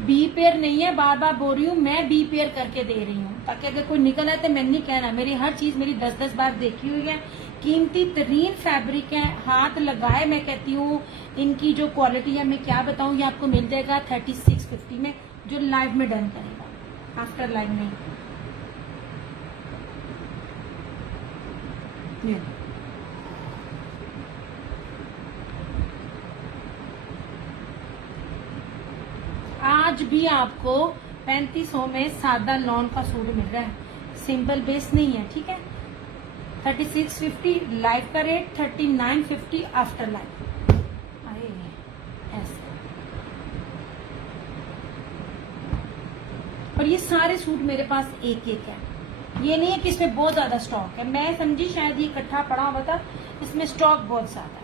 B pair नहीं है, बार बार बोल रही हूँ, मैं बी पेयर करके दे रही हूँ ताकि अगर कोई निकल आए तो मैं नहीं कहना। मेरी हर चीज मेरी 10-10 बार देखी हुई है। कीमती तरीन फैब्रिक है, हाथ लगाए मैं कहती हूँ। इनकी जो क्वालिटी है मैं क्या बताऊँ, ये आपको मिल जाएगा 3650 में, जो लाइव में डन करेगा, आफ्टर लाइव नहीं। आज भी आपको 3500 में सादा लॉन का सूट मिल रहा है, सिंपल बेस नहीं है, ठीक है। 3650 लाइव का रेट, 3950 आफ्टर लाइव। अरे ऐसे, और ये सारे सूट मेरे पास एक एक है, ये नहीं है कि इसमें बहुत ज्यादा स्टॉक है। मैं समझी शायद ये इकट्ठा पड़ा हुआ था, इसमें स्टॉक बहुत ज्यादा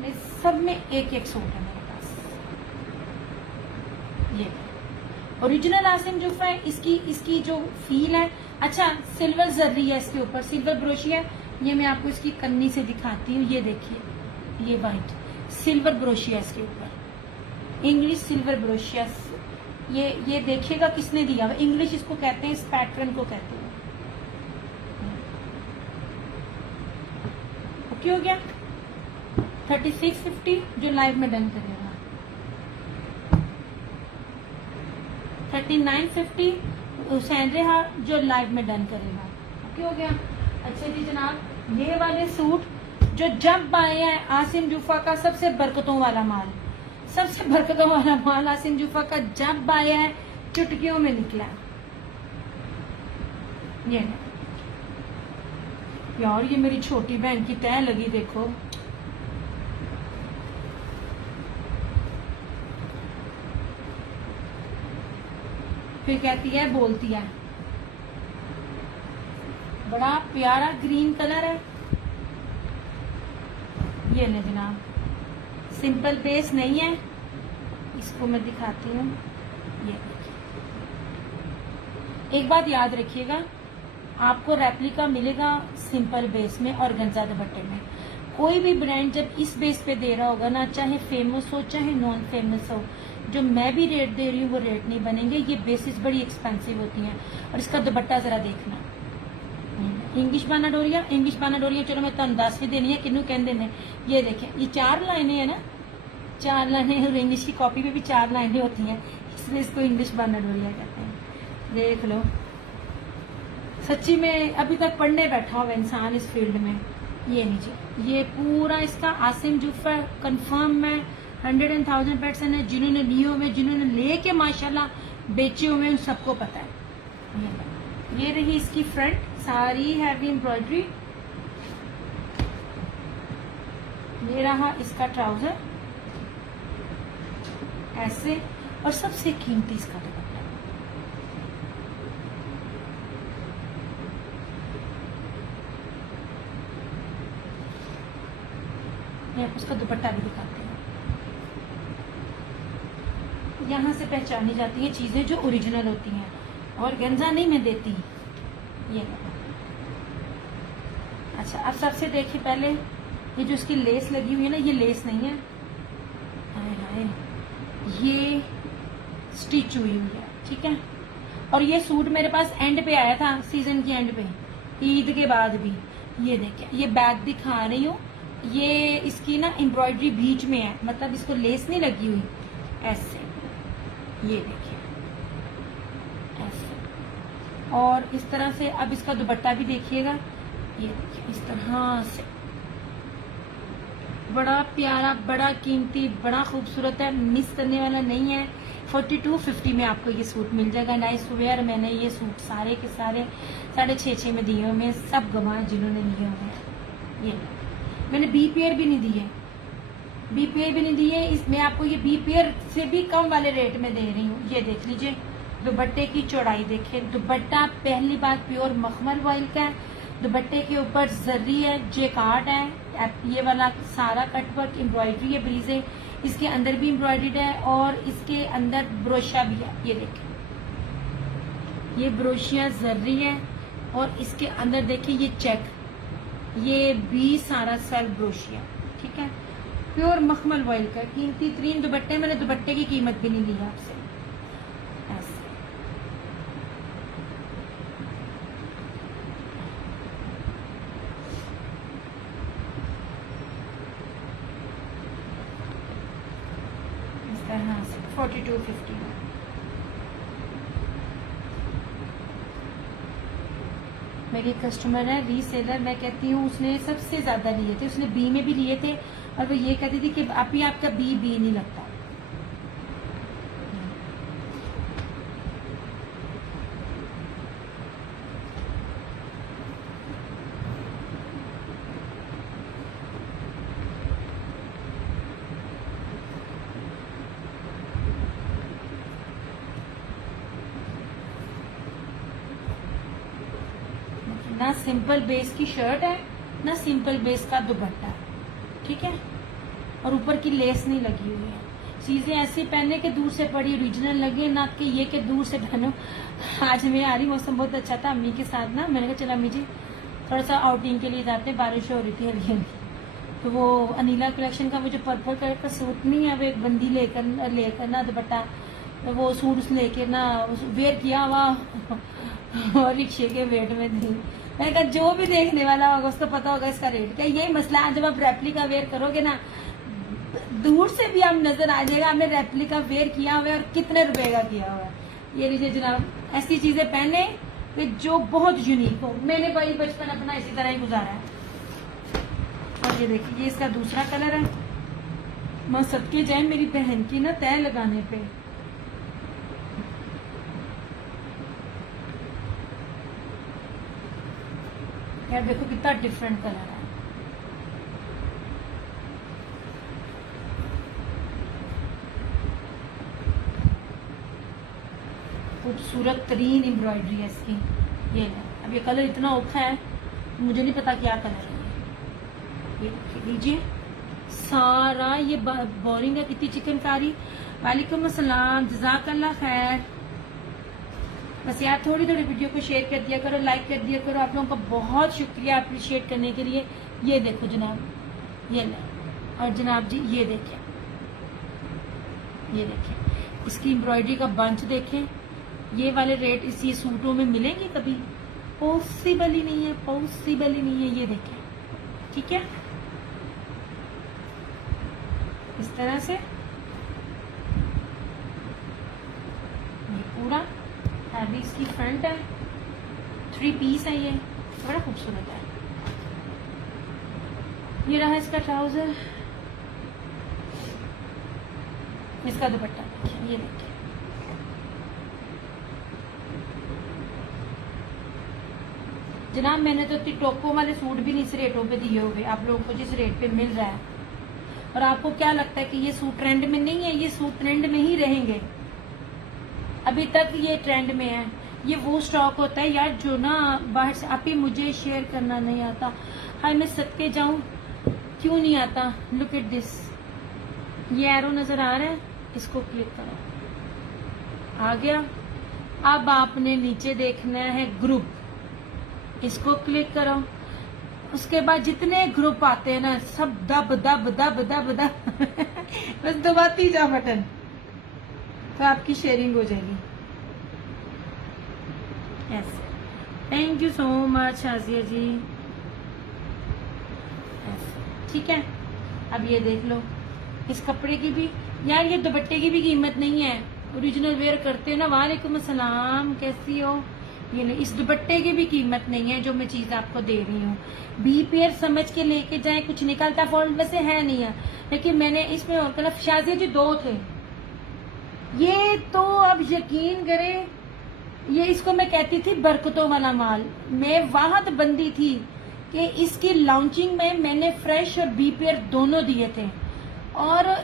है। सब में एक एक सूट है मेरे पास। ये ओरिजिनल आसिम जुफा है, इसकी जो फील है, अच्छा सिल्वर जर्री है इसके ऊपर, सिल्वर ब्रोशिया है। ये मैं आपको इसकी कन्नी से दिखाती हूँ, ये देखिए, ये वाइट सिल्वर ब्रोशिया इसके ऊपर, इंग्लिश सिल्वर ब्रोशिया। ये देखिएगा किसने दिया हुआ, इंग्लिश इसको कहते हैं, इस पैटर्न को कहते हैं। ओके हो गया। 3650 जो लाइव में डन करेगा, 3950 हुसैन रेहा जो लाइव में डन करेगा। ओके हो गया। अच्छा जी जनाब, ये वाले सूट जो जब आए हैं आसिम जुफा का सबसे बरकतों वाला माल, सबसे बरकतों वाला माल आसिम जुफा का जब आया है, चुटकियों में निकला। ये यार, ये मेरी छोटी बहन की तय लगी, देखो फिर कहती है, बोलती है, बड़ा प्यारा ग्रीन कलर है। ये ले जनाब, सिंपल बेस नहीं है, इसको मैं दिखाती हूँ। ये एक बात याद रखिएगा, आपको रेप्लिका मिलेगा सिंपल बेस में और गंजा दुपट्टे में। कोई भी ब्रांड जब इस बेस पे दे रहा होगा ना, चाहे फेमस हो चाहे नॉन फेमस हो, जो मैं भी रेट दे रही हूँ वो रेट नहीं बनेंगे। ये बेसिस बड़ी एक्सपेंसिव होती हैं। और इसका दुपट्टा जरा देखना, इंग्लिश बाना डोरिया, इंग्लिश बाना डोरिया, चलो मैं तुम दस भी देनी है, किन्नू कहते हैं। ये देखें, ये 4 लाइनें है ना, 4 लाइनें, और इंग्लिश की कॉपी में भी 4 लाइनें होती हैं, इसलिए इसको इंग्लिश बाना डोरिया कहते हैं। देख लो, सच्ची में अभी तक पढ़ने बैठा हुआ इंसान इस फील्ड में। ये नीचे ये पूरा इसका आसिम जुफा कंफर्म में 100,000% है। जिन्होंने लिए हुए, जिन्होंने लेके माशाल्लाह बेचे हुए, उन सबको पता है। ये रही इसकी फ्रंट, सारी हैवी एम्ब्रॉयडरी। ये रहा इसका ट्राउजर ऐसे, और सबसे कीमती इसका दुपट्टा। उसका दुपट्टा भी दिखाते हैं। यहाँ से पहचानी जाती है चीजें जो ओरिजिनल होती हैं, और गंजा नहीं मैं देती। ये अच्छा, अब सबसे देखिए पहले, ये जो इसकी लेस लगी हुई है ना, ये लेस नहीं है, हाय हाय, ये स्टिच हुई हुई है, ठीक है। और ये सूट मेरे पास एंड पे आया था, सीजन के एंड पे, ईद के बाद भी। ये देखिए, ये बैक दिखा रही हूँ, ये इसकी ना एम्ब्रॉयडरी बीच में है, मतलब इसको लेस नहीं लगी हुई, ऐसे। ये देखिए ऐसे, और इस तरह से। अब इसका दुपट्टा भी देखिएगा, ये देखिए इस तरह से, बड़ा प्यारा, बड़ा कीमती, बड़ा खूबसूरत है, मिस करने वाला नहीं है। 4250 में आपको ये सूट मिल जाएगा। Nice wear. मैंने ये सूट सारे के सारे 6.5 में दिए हुए हैं, सब गवाह जिन्होंने लिए हुए हैं। ये मैंने बी पेयर भी नहीं दिए, बी पेयर भी नहीं दिए, इसमें आपको ये बी पेयर से भी कम वाले रेट में दे रही हूँ। ये देख लीजिए, दुपट्टे की चौड़ाई देखिए। दुपट्टा पहली बात प्योर मखमल ऑयल का है, दुपट्टे के ऊपर जर्री है, जेकार्ड है, ये वाला सारा कटवर्क एम्ब्रॉयडरी है, ब्रीजे, इसके अंदर भी एम्ब्रॉयडर्ड है, और इसके अंदर ब्रोशिया भी है। ये देखिए, ये ब्रोशिया जर्री है, और इसके अंदर देखिए ये चेक, ये भी सारा सेल्फ ब्रोशिया, ठीक है, प्योर मखमल ऑयल का कीमती तरीन दुपट्टे। मैंने दुपट्टे की कीमत भी नहीं ली आपसे, ऐसे। इस तरह से 4250 में। मेरी कस्टमर है रीसेलर, मैं कहती हूँ उसने सबसे ज्यादा लिए थे, उसने बी में भी लिए थे और वो ये कहती थी कि अभी आपका बी नहीं लगता। ना सिंपल बेस की शर्ट है, ना सिंपल बेस का दुपट्टा है, ठीक है, और ऊपर की लेस नहीं लगी हुई है। चीजें ऐसी पहनने के दूर से बड़ी ओरिजिनल लगे, ना कि ये के दूर से पहनो। आज मैं आ रही, मौसम बहुत अच्छा था अम्मी के साथ ना, मैंने कहा चला अम्मी जी थोड़ा सा आउटिंग के लिए जाते हैं, बारिश हो रही थी हल्की हल्की, तो वो अनिला कलेक्शन का मुझे पर्पल कलर का सूट नहीं है, वो एक बंदी लेकर ना दुपट्टा, वो सूट लेके ना वेयर किया हुआ और रिक्शे के वेट में थी। मैंने कहा जो भी देखने वाला होगा उसको पता होगा इसका रेट क्या। यही मसला है, जब आप रेप्लिका वेयर करोगे ना, दूर से भी आप नजर आ जाएगा आपने रेप्लिका वेयर किया हुआ है और कितने रुपए का किया हुआ है। ये लीजिए जनाब, ऐसी चीजें पहने कि जो बहुत यूनिक हो। मैंने भाई बचपन अपना इसी तरह ही गुजारा है। और ये देखिए, ये इसका दूसरा कलर है। मां सदके जाए मेरी बहन की ना तय लगाने पे। यार देखो कितना डिफरेंट कलर है। खूबसूरत तरीन एम्ब्रॉयडरी है इसकी। ये है, अब ये कलर इतना औखा है, मुझे नहीं पता क्या कलर है। ये लीजिए, सारा ये बोरिंग है, कितनी चिकनकारी। वालेकुम अस्सलाम, जज़ाकल्लाह खैर। बस यार थोड़ी थोड़ी वीडियो को शेयर कर दिया करो, लाइक कर दिया करो। आप लोगों का बहुत शुक्रिया अप्रिशिएट करने के लिए। ये देखो जनाब, ये ले, और जनाब जी ये देखें, ये देखें इसकी एम्ब्रॉयडरी का बंच देखें। ये वाले रेट इसी सूटों में मिलेंगे कभी? पॉसिबल ही नहीं है, पॉसिबल ही नहीं है। ये देखें, ठीक है, इस तरह से ये पूरा हैवी इसकी फ्रंट है, 3 पीस है, ये बड़ा खूबसूरत है। ये रहा इसका ट्राउजर, इसका दुपट्टा देखिए, ये देखिए। जनाब मैंने तो टोको वाले सूट भी नहीं इस रेटों पे दिए हुए आप लोगों को, जिस रेट पे मिल रहा है। और आपको क्या लगता है कि ये सूट ट्रेंड में नहीं है? ये सूट ट्रेंड में ही रहेंगे, अभी तक ये ट्रेंड में है। ये वो स्टॉक होता है यार जो ना बाहर से, आप ही मुझे शेयर करना नहीं आता। हाय मैं सदके जाऊं, क्यों नहीं आता? लुक एट दिस, ये एरो नजर आ रहा है, इसको क्लिक करो, आ गया। अब आपने नीचे देखना है ग्रुप, इसको क्लिक करो। उसके बाद जितने ग्रुप आते हैं ना, सब दब दब दब दब दब बस दबाती जा बटन, तो आपकी शेयरिंग हो जाएगी ऐसे। थैंक यू सो मच आजिया जी, ऐसे ठीक है। अब ये देख लो, इस कपड़े की भी यार, ये दुपट्टे की भी कीमत नहीं है, ओरिजिनल वेयर करते हो ना। वालेकुम अस्सलाम, कैसी हो? ये इस दुपट्टे की भी कीमत नहीं है जो मैं चीज आपको दे रही हूँ। बी पेयर समझ के लेके जाए, कुछ निकलता फॉल्ट वैसे है नहीं है, लेकिन मैंने इसमें और कलर शाजी जी 2 थे। ये तो अब यकीन करें, ये इसको मैं कहती थी बरकतों वाला माल। मैं वहां बंदी थी कि इसकी लॉन्चिंग में मैंने फ्रेश और बी पेयर दोनों दिए थे, और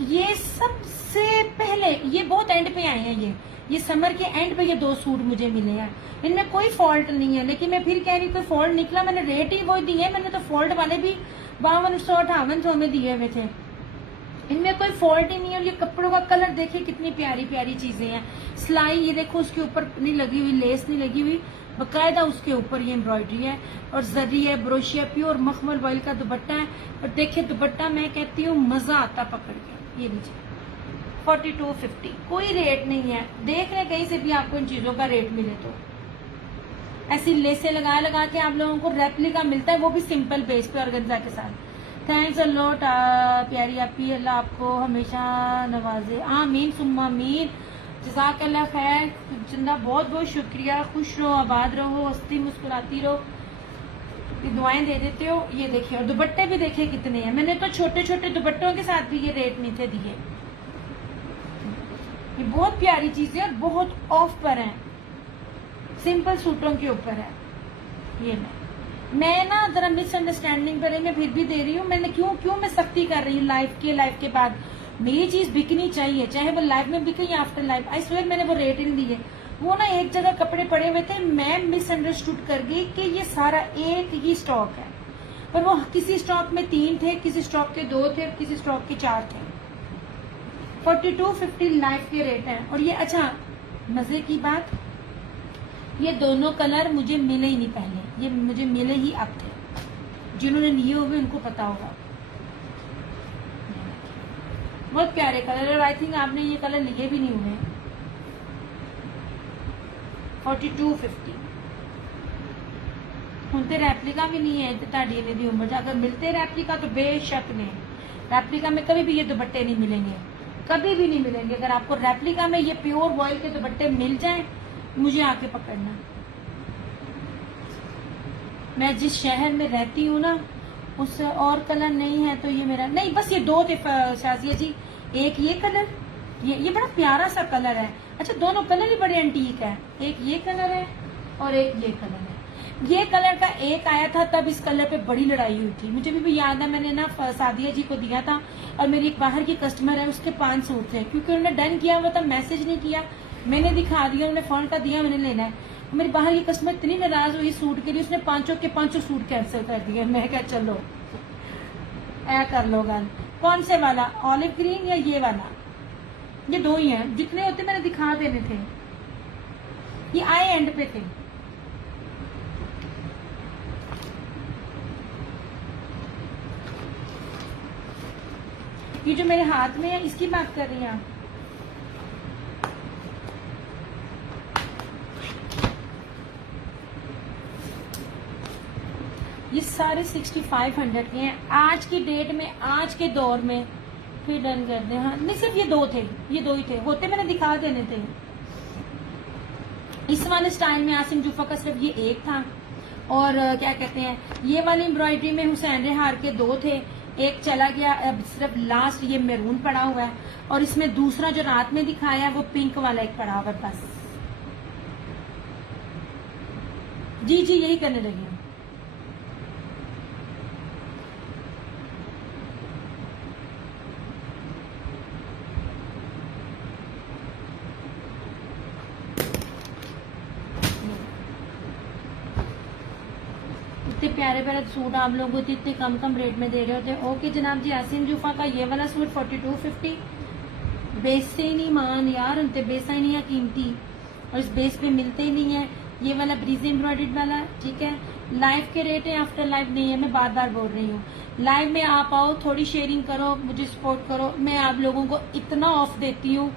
ये सबसे पहले, ये बहुत एंड पे आए हैं। ये समर के एंड पे ये 2 सूट मुझे मिले हैं, इनमें कोई फॉल्ट नहीं है। लेकिन मैं फिर कह रही कोई फॉल्ट निकला, मैंने रेट ही वो दिए, मैंने तो फॉल्ट वाले भी 5258 में दिए हुए थे, इनमें कोई फॉल्ट ही नहीं है। और ये कपड़ों का कलर देखिए, कितनी प्यारी प्यारी चीजें हैं। सिलाई ये देखो, उसके ऊपर नहीं लगी हुई, लेस नहीं लगी हुई, बकायदा उसके ऊपर ये एम्ब्रॉयडरी है, और जरी है, ब्रोशिया, प्योर मखमल ऑयल का दुपट्टा है। और देखिए दुपट्टा, मैं कहती हूँ मजा आता पकड़ के। ये लीजिए, 4250, कोई रेट नहीं है। देख रहे कहीं से भी आपको इन चीजों का रेट मिले तो ऐसी लेसे लगा लगा के आप लोगों को रेप्लिका मिलता है, वो भी सिंपल बेस पे ऑर्गेन्जा के साथ। थैंक्स अ लॉट प्यारी आपी, अल्लाह आपको हमेशा नवाजे, आमीन सुम्मा आमीन, जज़ाकल्लाह खैर। जिंदा बहुत बहुत शुक्रिया, खुश रहो, आबाद रहो, हंसती मुस्कुराती रहो, ये दुआएं दे देते हो। ये देखिए, और दुपट्टे भी देखिए कितने हैं। मैंने तो छोटे छोटे दुपट्टों के साथ भी ये रेट नहीं थे दिए। ये बहुत प्यारी चीजें और बहुत ऑफ पर है, सिंपल सूटों के ऊपर है। ये मैं ना जरा मिसअंडरस्टैंडिंग पर मैं फिर भी दे रही हूँ। मैंने क्यों मैं सख्ती कर रही हूँ लाइफ के बाद। मेरी चीज बिकनी चाहिए, चाहे वो लाइफ में बिके या आफ्टर लाइफ। आई स्वेयर मैंने वो रेट नहीं दिए। वो ना एक जगह कपड़े पड़े हुए थे, मैं मिसअंडरस्टूड कर गई कि ये सारा एक ही स्टॉक है, पर वो किसी स्टॉक में 3 थे, किसी स्टॉक के 2 थे, किसी स्टॉक के 4 थे। 4250 लाइफ के रेट है। और ये अच्छा मजे की बात, ये दोनों कलर मुझे मिले ही नहीं पहले, ये मुझे मिले ही अब थे। जिन्होंने लिए हुए उनको पता होगा। बहुत प्यारे कलर, और आई थिंक आपने ये कलर लिए भी नहीं हुए। 4250 ਹੁੰਦੇ रेप्लिका भी नहीं है ताड़ी ने दी उम्र। अगर मिलते रेप्लिका तो बेशक नहीं, रेप्लिका में कभी भी ये दुपट्टे नहीं मिलेंगे, कभी भी नहीं मिलेंगे। अगर आपको रेप्लिका में ये प्योर वॉइल के दुपट्टे मिल जाएं, मुझे आके पकड़ना। मैं जिस शहर में रहती हूँ ना, उस और कलर नहीं है तो ये मेरा नहीं, बस ये 2 थे शाजिया जी। एक ये कलर, ये बड़ा प्यारा सा कलर है। अच्छा, दोनों कलर ही बड़े एंटीक है। एक ये कलर है और एक ये कलर है। ये कलर का एक आया था, तब इस कलर पे बड़ी लड़ाई हुई थी। मुझे भी याद है, मैंने ना सादिया जी को दिया था, और मेरी एक बाहर की कस्टमर है, उसके 5 सूट थे। क्योंकि उन्होंने डन किया हुआ था, मैसेज नहीं किया, मैंने दिखा दिया, उन्होंने फोन का दिया, मैंने लेना है। मेरी बाहर की कस्टमर इतनी नाराज हुई सूट के लिए, उसने 5 के 5 सूट कैंसिल कर दिए। मैं क्या, चलो ऐ कर लो गल। कौन से वाला, ऑलिव ग्रीन या ये वाला? ये 2 ही हैं, जितने होते मैंने दिखा देने थे। ये आए एंड पे थे। ये जो मेरे हाथ में है, इसकी बात कर रही हैं आप? ये सारे 6500 के हैं आज की डेट में, आज के दौर में। फिर डन कर दे। हाँ, नहीं सिर्फ ये 2 थे, ये 2 ही थे, होते मैंने दिखा देने थे। इस वाले स्टाइल में आसिम जूफा का सिर्फ ये एक था। और क्या कहते हैं, ये वाली एम्ब्रॉयडरी में हुसैन रेहार के 2 थे, एक चला गया। अब सिर्फ लास्ट ये मैरून पड़ा हुआ है, और इसमें दूसरा जो रात में दिखाया वो पिंक वाला एक पड़ा हुआ है बस। जी जी, यही करने लगी हूँ। इतने प्यारे प्यारे सूट आप लोगों को इतने कम रेट में दे रहे होते। ओके जनाब जी, आसिम जूफा का ये वाला सूट 4250। बेस से ही नहीं मान यार, उनते बेस ही नहीं है कीमती, और इस बेस पे मिलते ही नहीं है। ये वाला ब्रीज एम्ब्रॉयडर्ड वाला, ठीक है। लाइव के रेट है, आफ्टर लाइव नहीं है। मैं बार बार बोल रही हूँ, लाइव में आप आओ, थोड़ी शेयरिंग करो, मुझे सपोर्ट करो। मैं आप लोगों को इतना ऑफ देती हूँ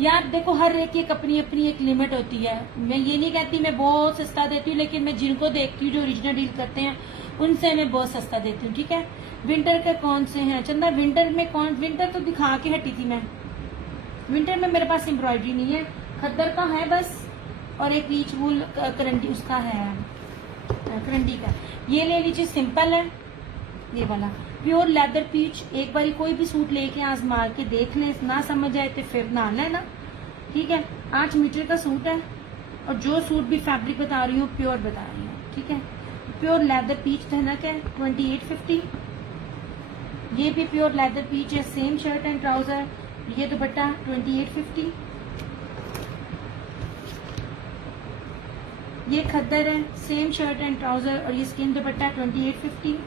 यार। देखो, हर एक की अपनी अपनी एक लिमिट होती है। मैं ये नहीं कहती मैं बहुत सस्ता देती हूँ, लेकिन मैं जिनको देखती हूँ जो ओरिजिनल डील करते हैं, उनसे मैं बहुत सस्ता देती हूँ, ठीक है। विंटर के कौन से हैं चंदा? विंटर में कौन? विंटर तो दिखा के हटी थी मैं। विंटर में मेरे पास एम्ब्रॉयडरी नहीं है, खद्दर का है बस, और एक रीच वूल करंडी उसका है, करंडी का। ये ले लीजिए, सिंपल है ये वाला, प्योर लेदर पीच। एक बारी कोई भी सूट लेके आजमा के देख लें, ना समझ आए तो फिर ना लेना, ठीक है। 8 मीटर का सूट है, और जो सूट भी फैब्रिक बता रही हूँ प्योर बता रही हूँ, ठीक है। प्योर लेदर पीच धनक है 2850। ये भी प्योर लेदर पीच है, सेम शर्ट एंड ट्राउजर। ये दुपट्टा 2850। ये खद्दर है, सेम शर्ट एंड ट्राउजर, और ये स्किन दुपट्टा 2850।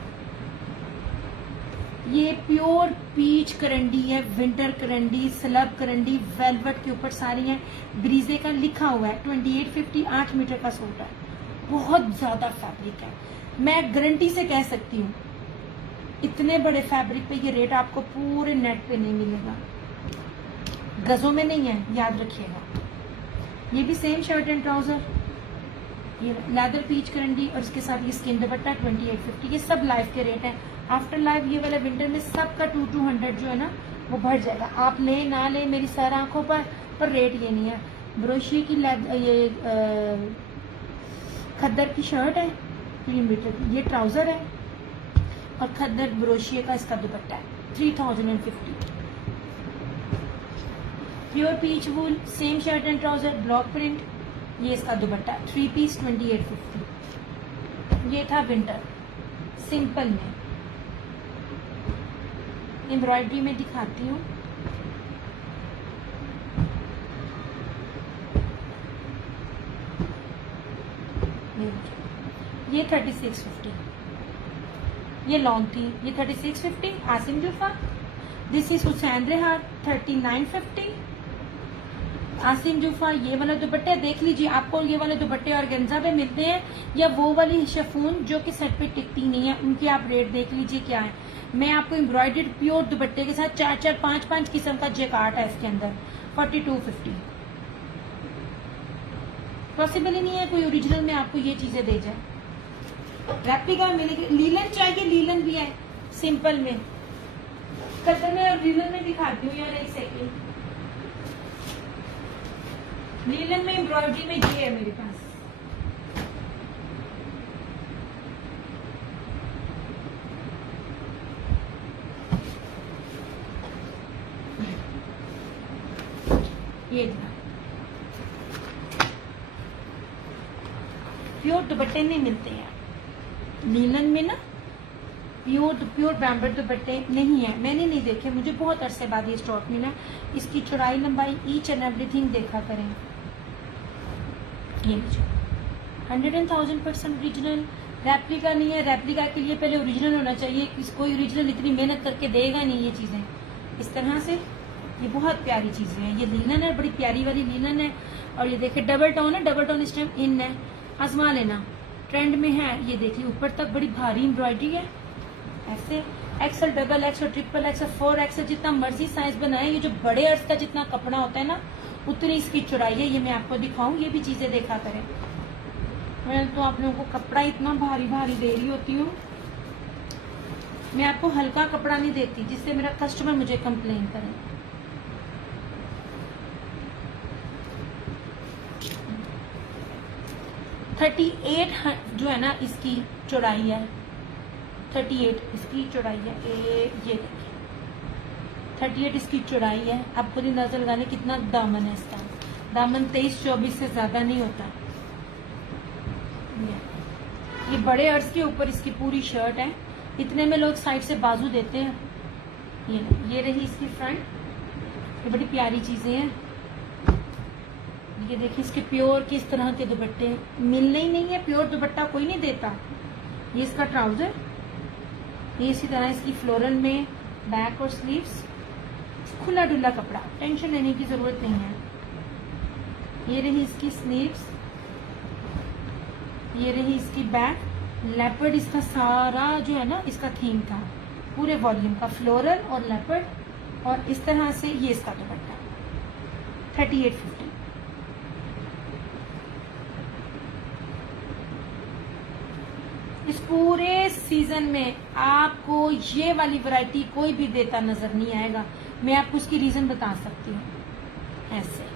ये प्योर पीच करंडी है, विंटर करंडी, स्लब करंडी, वेलवेट के ऊपर सारी है, ब्रीजे का लिखा हुआ है 2850। 8 मीटर का सूट है, बहुत ज्यादा फैब्रिक है। मैं गारंटी से कह सकती हूँ, इतने बड़े फैब्रिक पे ये रेट आपको पूरे नेट पे नहीं मिलेगा। गजों में नहीं है, याद रखिएगा। ये भी सेम शर्ट एंड ट्राउजर, ये लेदर पीच करंडी और इसके साथ ये स्किन दुपट्टा 2850। ये सब लाइफ के रेट है। आफ्टर लाइफ ये वाला विंटर में सबका 200 जो है ना वो बढ़ जाएगा। आप ले ना ले मेरी सर आंखों पर रेट ये नहीं है। ब्रोशी की ये खद्दर की शर्ट है 3 मीटर की, ये ट्राउजर है और खद्दर ब्रोशिया का इसका दुपट्टा है 3050। Pure peach wool, same shirt and trouser, block print, ये इसका दुपट्टा 3 पीस 2850। ये था विंटर सिंपल में। एम्ब्रॉयडरी में दिखाती हूँ। ये 3650, ये लॉन्ग थी, ये 3650। Asim Jufa, this is Hussain Rehar 3950। आसिम जूफा ये वाला दुपट्टा देख लीजिए, आपको ये वाले दुपट्टे ऑर्गेन्जा पे मिलते हैं या वो वाली शिफॉन जो कि सेट पे टिकती नहीं है, उनकी आप रेट देख लीजिए क्या है। मैं आपको एम्ब्रॉयडर्ड प्योर दुपट्टे के साथ 4-4, 5-5 किस्म का जेकार्ट है इसके अंदर 4250। पॉसिबल ही नहीं है कोई ओरिजिनल में आपको ये चीजें दे जाए। रेप्लिका मिलेगी, लीलन चाहिए, लीलन भी है सिंपल में, कलर में और लीलन में दिखाती हूँ यार, एक सेकेंड। लीलन में एम्ब्रॉयडरी में ये है मेरे पास, ये प्योर दुपट्टे नहीं मिलते हैं लीलन में ना, प्योर बैम्बर दुपट्टे नहीं है, मैंने नहीं देखे, मुझे बहुत अरसे बाद ये स्टॉक मिला। इसकी चौड़ाई लंबाई ईच एंड एवरीथिंग देखा करें। ये 100,000% ओरिजिनल। रेप्लिका नहीं है, रेप्लिका के लिए पहले ओरिजिनल होना चाहिए। कोई ओरिजिनल इतनी मेहनत करके देगा नहीं ये चीजें इस तरह से। ये बहुत प्यारी चीजें हैं। ये लीलन है, बड़ी प्यारी वाली लीलन है। और ये देखिए डबल टोन है, डबल टोन इस टाइम इन है, आजमा लेना, ट्रेंड में है। ये देखिए ऊपर तक बड़ी भारी एम्ब्रॉयडरी है ऐसे। एक्सएल, डबल एक्स और ट्रिपल एक्स और 4XL जितना मर्जी साइज बनाए। ये जो बड़े अर्थ का जितना कपड़ा होता है ना उतनी इसकी चौड़ाई है। ये मैं आपको दिखाऊं, ये भी चीजें देखा करें। मैं तो आप लोगों को कपड़ा इतना भारी भारी दे रही होती हूँ, मैं आपको हल्का कपड़ा नहीं देती जिससे मेरा कस्टमर मुझे कंप्लेन करे। $38 जो है ना इसकी चौड़ाई है, 38 इसकी चौड़ाई है। ये देखिए 38 इसकी चौड़ाई है। आप खुद अंदाजा लगाने कितना दामन है इसका। दामन 23-24 से ज्यादा नहीं होता। ये बड़े अर्ज के ऊपर इसकी पूरी शर्ट है। इतने में लोग साइड से बाजू देते हैं। ये रही इसकी फ्रंट। ये बड़ी प्यारी चीजें हैं। ये देखिए इसके प्योर किस तरह के दुपट्टे मिलने ही नहीं है, प्योर दुपट्टा कोई नहीं देता। ये इसका ट्राउजर, ये इसी तरह इसकी फ्लोरल में बैक और स्लीव्स, खुला डुला कपड़ा, टेंशन लेने की जरूरत नहीं है। ये रही इसकी स्लीव्स, ये रही इसकी बैक। लेपर्ड इसका सारा जो है ना इसका थीम था, पूरे वॉल्यूम का फ्लोरल और लेपर्ड। और इस तरह से ये इसका दुपट्टा 3850। इस पूरे सीजन में आपको ये वाली वैरायटी कोई भी देता नजर नहीं आएगा। मैं आपको उसकी रीजन बता सकती हूँ। ऐसे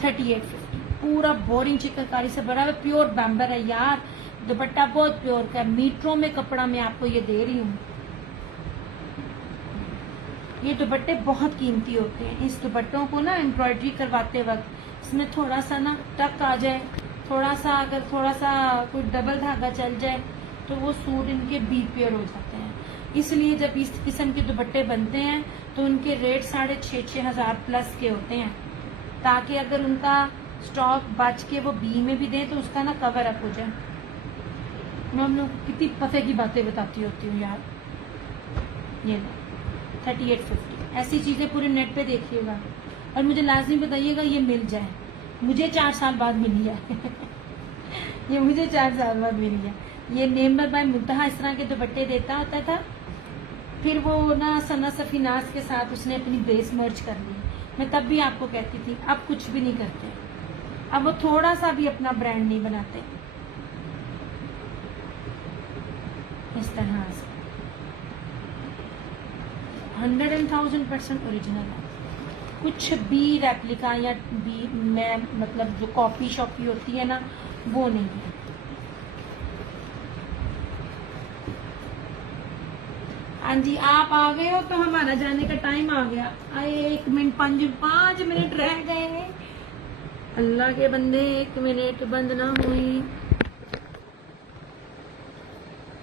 3850 पूरा बोरिंग चिकनकारी से भरा हुआ प्योर बैम्बर है यार। दुपट्टा बहुत प्योर का, मीटरों में कपड़ा मैं आपको ये दे रही हूँ। ये दुपट्टे बहुत कीमती होते हैं। इस दुपट्टों को ना एम्ब्रॉयडरी करवाते वक्त इसमें थोड़ा सा ना टक आ जाए, थोड़ा सा अगर थोड़ा सा कोई डबल धागा चल जाए तो वो सूट इनके बीपेयर हो जाते हैं। इसलिए जब इस किस्म के दुपट्टे बनते हैं तो उनके रेट 6,500 हजार प्लस के होते हैं, ताकि अगर उनका स्टॉक बच के वो बी में भी दें तो उसका ना कवर अप हो जाए। मैं हम लोग कितनी पते की बातें बताती होती हूँ यार। ये 3850 ऐसी चीजें पूरे नेट पे देखिएगा और मुझे लाजमी बताइएगा ये मिल जाए। मुझे 4 साल बाद मिली है ये मुझे 4 साल बाद मिली है। ये नेमर बाय मुंतहा इस तरह के दुपट्टे देता होता था फिर वो ना सना सफीनाज के साथ उसने अपनी बेस मर्ज कर ली। मैं तब भी आपको कहती थी अब कुछ भी नहीं करते, अब वो थोड़ा सा भी अपना ब्रांड नहीं बनाते। इस तरह से 100,000% ओरिजिनल है, कुछ भी रेप्लिका या भी मैं मतलब जो कॉपी शॉपी होती है ना वो नहीं है। हाँ जी, आप आ गए हो तो हमारा जाने का टाइम आ गया। आए 1 मिनट 5 मिनट रह गए। अल्लाह के बंदे 1 मिनट बंद ना हुई।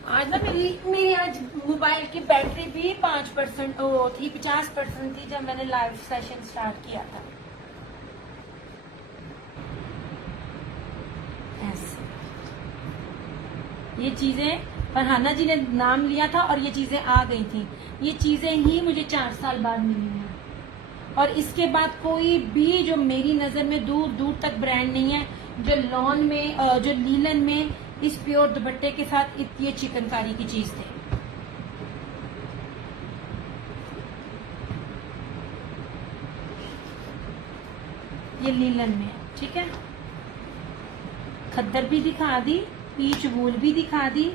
आज ना मेरी आज मोबाइल की बैटरी भी 5% वो थी, 50% थी जब मैंने लाइव सेशन स्टार्ट किया था। ऐसे ये चीजें फरहाना जी ने नाम लिया था और ये चीजें आ गई थी। ये चीजें ही मुझे 4 साल बाद मिली हैं और इसके बाद कोई भी जो मेरी नजर में दूर दूर तक ब्रांड नहीं है जो लॉन में जो लीलन में इस प्योर दुपट्टे के साथ ये चिकनकारी की चीज थे। ये लीलन में है, ठीक है। खद्दर भी दिखा दी, पीच वूल भी दिखा दी,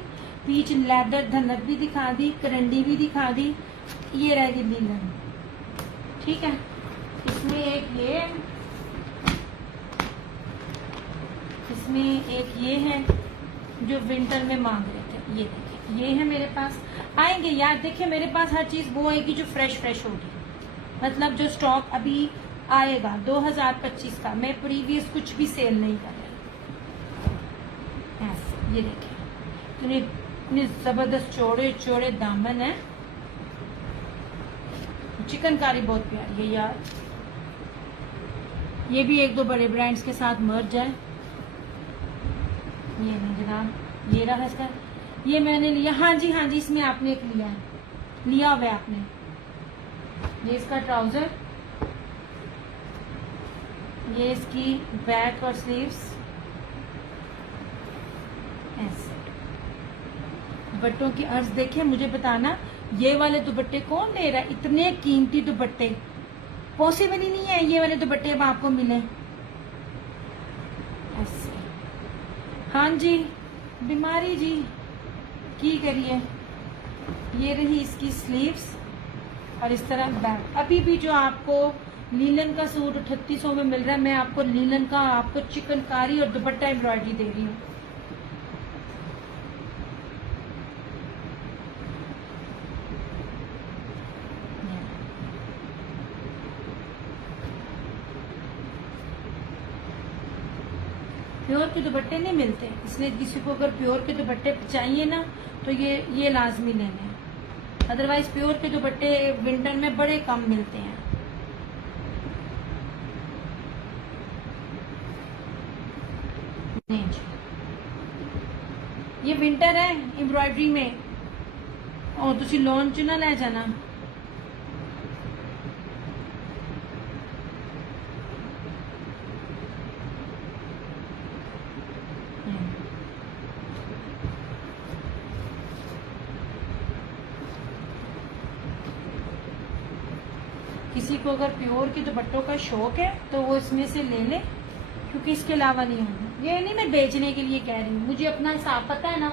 पीच लेदर धनक भी दिखा दी, करंडी भी दिखा दी। ये रहेगी लीलन, ठीक है। इसमें एक ये है जो विंटर में मांग रहे थे। ये देखिए, ये है मेरे पास। आएंगे यार, देखिए मेरे पास हर चीज वो आएगी जो फ्रेश होगी, मतलब जो स्टॉक अभी आएगा 2025 का। मैं प्रीवियस कुछ भी सेल नहीं कर रही। ऐसे ये देखिए, इतने जबरदस्त चौड़े चौड़े दामन है। चिकनकारी बहुत प्यारी है यार। ये भी 1-2 बड़े ब्रांड्स के साथ मर्ज है। ये नहीं जनाब, ये रहा इसका। ये मैंने लिया, हाँ जी इसमें आपने एक लिया हुआ है आपने। ये इसका ट्राउजर, ये इसकी बैक और स्लीव्स। ऐसे दुपट्टों की अर्ज देखिए। मुझे बताना ये वाले दुपट्टे कौन ले रहा है? इतने कीमती दुपट्टे पॉसिबल ही नहीं है ये वाले दुपट्टे अब आपको मिले। ऐसे हाँ जी, बीमारी जी की करिए। ये रही इसकी स्लीव्स और इस तरह बैक। अभी भी जो आपको लीलन का सूट 3800 में मिल रहा है, मैं आपको लीलन का आपको चिकनकारी और दुपट्टा एम्ब्रॉयडरी दे रही हूँ। प्योर के दुपट्टे नहीं मिलते, इसलिए किसी को अगर प्योर के दुपट्टे चाहिए ना तो ये लाजमी लेने हैं। अदरवाइज प्योर के दुपट्टे विंटर में बड़े कम मिलते हैं। नहीं जी, ये विंटर है एम्ब्रॉयडरी में और तुसी लॉन च ना ले जाना। किसी को अगर प्योर के दुपट्टों का शौक है तो वो इसमें से ले ले, क्योंकि इसके अलावा नहीं होगा। ये नहीं मैं बेचने के लिए कह रही हूँ, मुझे अपना हिसाब पता है ना,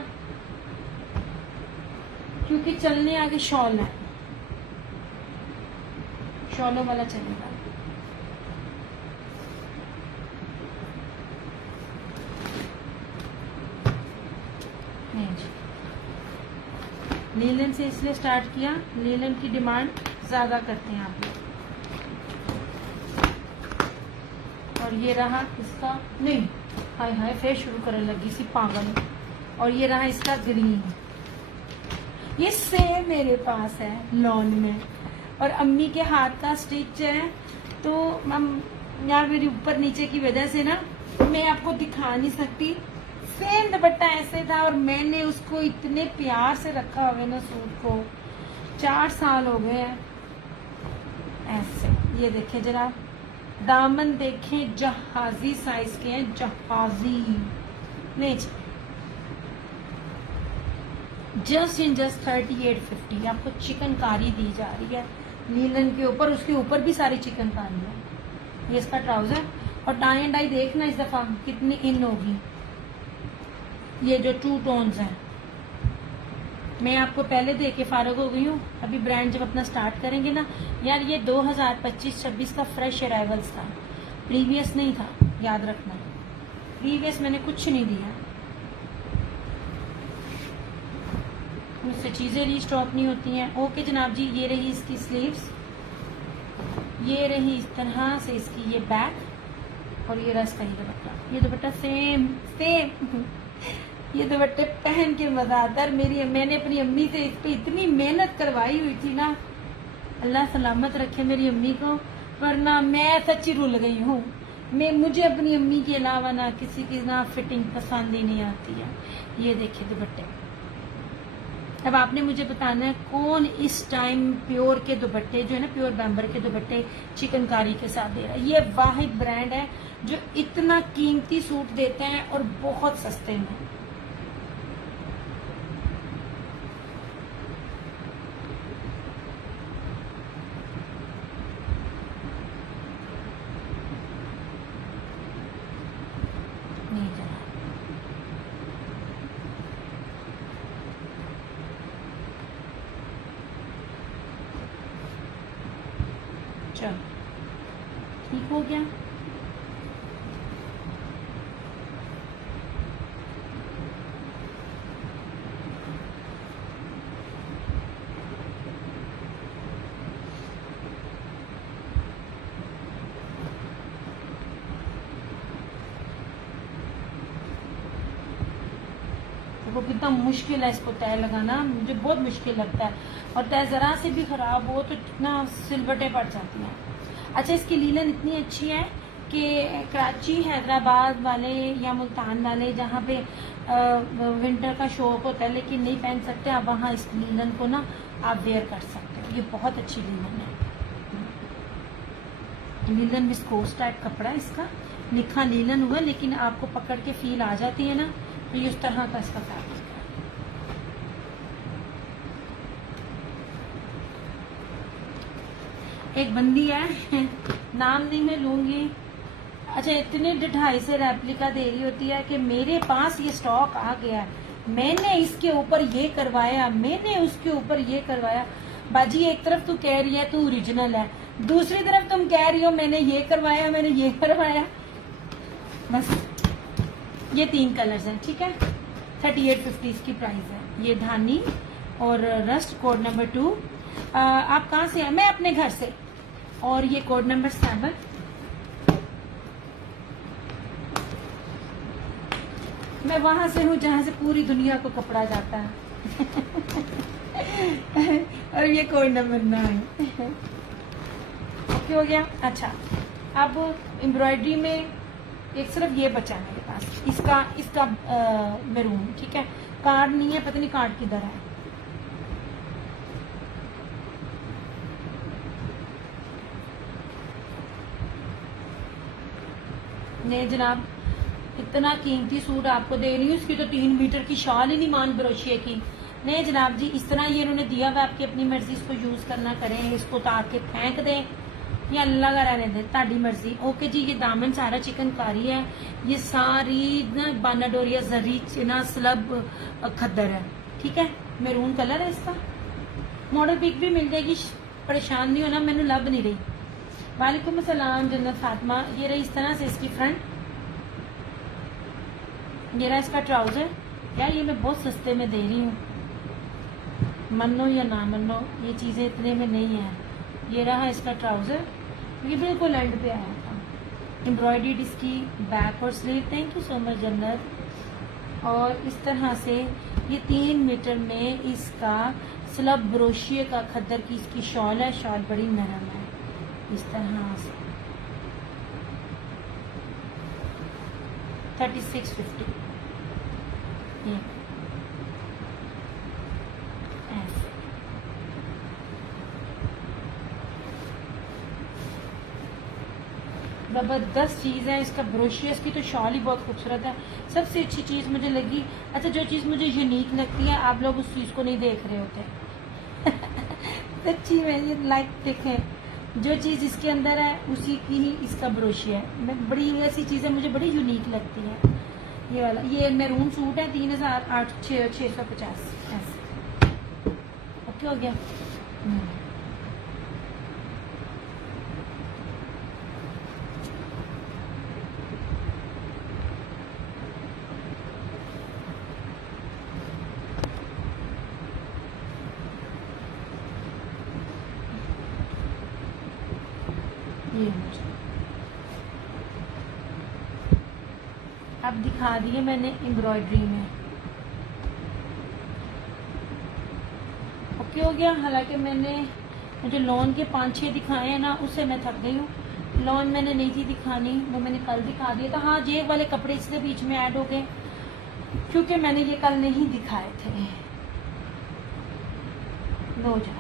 क्योंकि चलने आगे शॉल है, शॉलों वाला चलेगा। लीलन से इसलिए स्टार्ट किया, लीलन की डिमांड ज्यादा करते हैं आप लोग। और ये रहा इसका, नहीं हाय हाय फिर शुरू करने लगी सी पागल। और ये रहा इसका ग्रीन, ये सेम मेरे पास है लॉन में और अम्मी के हाथ का स्टिच है। तो यार मेरी ऊपर नीचे की वजह से ना मैं आपको दिखा नहीं सकती। सेम दुपट्टा ऐसे था और मैंने उसको इतने प्यार से रखा हुआ ना सूट को, 4 साल हो गए हैं। ऐसे ये देखें जरा, दामन देखें, जहाजी साइज के हैं, जहाजी नहीं जस्ट इन जस्ट 3850 आपको चिकनकारी दी जा रही है लीलन के ऊपर, उसके ऊपर भी सारी चिकनकारी है। ये इसका ट्राउजर और टाई एंड डाई देखना इस दफा कितनी इन होगी। ये जो 2 टोन्स हैं मैं आपको पहले दे के फारग हो गई हूँ। अभी ब्रांड जब अपना स्टार्ट करेंगे ना यार, ये 2025-26 का फ्रेश अराइवल्स था, प्रीवियस नहीं था, याद रखना। प्रीवियस मैंने कुछ नहीं दिया, मुझसे चीज़ें रीस्टॉक नहीं होती हैं। ओके जनाब जी, ये रही इसकी स्लीव्स, ये रही इस तरह से इसकी ये बैक, और ये रस का ये दुपट्टा। ये दुपट्टा सेम सेम ये दुपट्टे पहन के मजा आता है। मैंने अपनी अम्मी से इस पे इतनी मेहनत करवाई हुई थी ना, अल्लाह सलामत रखे मेरी अम्मी को, वरना मैं सच्ची रुल गई हूँ। मुझे अपनी अम्मी के अलावा ना किसी की ना फिटिंग पसंद ही नहीं आती है। ये देखिए दुपट्टे। अब आपने मुझे बताना है कौन इस टाइम प्योर के दुपट्टे जो है ना, प्योर बैम्बर के दुपट्टे चिकनकारी के साथ दे रहा है। ये वाहिद ब्रांड है जो इतना कीमती सूट देते हैं और बहुत सस्ते में। चलो ठीक हो गया। देखो कितना मुश्किल है इसको तय लगाना, मुझे बहुत मुश्किल लगता है। और तय जरा से भी खराब हो तो कितना सिलवटें पड़ जाती हैं। अच्छा, इसकी लीलन इतनी अच्छी है कि कराची, हैदराबाद वाले या मुल्तान वाले जहाँ पे विंटर का शौक होता है लेकिन नहीं पहन सकते, आप वहाँ इस लीलन को ना आप वेयर कर सकते हो। ये बहुत अच्छी लीलन है। लीलन विस्कोस टाइप कपड़ा है इसका, लिखा लीलन हुआ लेकिन आपको पकड़ के फील आ जाती है ना, तो ये उस तरह का इसका फैब्रिक है। एक बंदी है नाम नहीं मैं लूंगी, अच्छा इतने 2.5 से रेप्लिका दे रही होती है कि मेरे पास ये स्टॉक आ गया, मैंने इसके ऊपर ये करवाया, मैंने उसके ऊपर ये करवाया। बाजी एक तरफ तू कह रही है तू ओरिजिनल है, दूसरी तरफ तुम कह रही हो मैंने ये करवाया, मैंने ये करवाया। बस ये 3 कलर्स हैं, ठीक है। 3850 इसकी प्राइस है। ये धानी और रस्ट कोड नंबर 2। आप कहाँ से हैं? मैं अपने घर से। और ये कोड नंबर 7। मैं वहां से हूँ जहां से पूरी दुनिया को कपड़ा जाता है और ये कोड नंबर 9। ओके हो गया। अच्छा, अब एम्ब्रॉयडरी में एक सिर्फ ये बचा है मेरे पास, इसका मैरून, ठीक है। कार्ड नहीं है, पता नहीं कार्ड किधर है। नहीं जनाब, इतना कीमती सूट आपको दे रही हूँ, इसकी तो 3 मीटर की शाल ही नहीं मान ब्रोशिए की। नहीं जनाब जी, इस तरह ये इन्होंने दिया हुआ, आपकी अपनी मर्जी इसको यूज करना करें, इसको उतार के फेंक दें या अल्लाह का रहने दें, ताड़ी मर्जी। ओके जी, ये दामन सारा चिकनकारी है, ये सारी ना बानाडोरिया जरी ना स्लब खद्दर है, ठीक है। मैरून कलर है इसका। मॉडल पिक भी मिल जाएगी, परेशान नहीं होना, मैंने लब नहीं रही। वालेकुम अस्सलाम जन्नत फातिमा। ये रही इस तरह से इसकी फ्रंट, ये रहा इसका ट्राउजर। यार ये मैं बहुत सस्ते में दे रही हूँ, मनो या ना मनो, ये चीज़ें इतने में नहीं है। ये रहा इसका ट्राउजर, ये बिल्कुल एंड पे आया था। एम्ब्रॉयडर्ड इसकी बैक और sleeve. Thank you so much जन्नत। और इस तरह से ये 3 मीटर में इसका स्लब ब्रोशिए का खद्दर की इसकी शॉल है। शॉल बड़ी नरम है इस तरह से। 3650 ये ऐसे। जबरदस्त चीज़ है। इसका ब्रोशियस की तो शॉल ही बहुत खूबसूरत है। सबसे अच्छी चीज़ मुझे लगी, अच्छा जो चीज़ मुझे यूनिक लगती है आप लोग उस चीज़ को नहीं देख रहे होते सच्ची में ये लाइक देखें, जो चीज़ इसके अंदर है उसी की ही इसका ब्रोशिया है। मैं बड़ी ऐसी चीज़ें मुझे बड़ी यूनिक लगती है। ये वाला ये मैरून सूट है 3850 ऐसे। ओके हो गया। ये मुझे अब दिखा दिए मैंने एम्ब्रॉयडरी में। ओके हो गया। हालांकि मैंने मुझे लॉन के 5-6 दिखाए हैं ना, उससे मैं थक गई हूँ। लॉन मैंने नहीं थी दिखानी, वो मैंने कल दिखा दिया था। हाँ जे वाले कपड़े इसके बीच में ऐड हो गए क्योंकि मैंने ये कल नहीं दिखाए थे। लो जा